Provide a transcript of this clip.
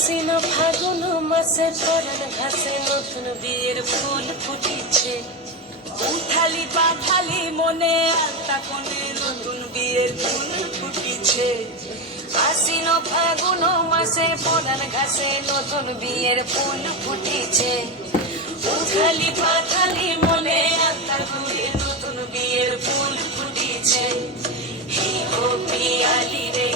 আশ্বিন ফাগুন মাসে পরাণ ঘাসে নতুন বিয়ের ফুল ফুটিছে। উঠালি পাঠালি মনে আলতা কোণে নতুন বিয়ের ফুল ফুটিছে। আশ্বিন ফাগুন মাসে পরাণ ঘাসে নতুন বিয়ের ফুল ফুটিছে। উঠালি পাঠালি মনে আলতা কোণে নতুন বিয়ের ফুল ফুটিছে। হি গো পিয়ালি রে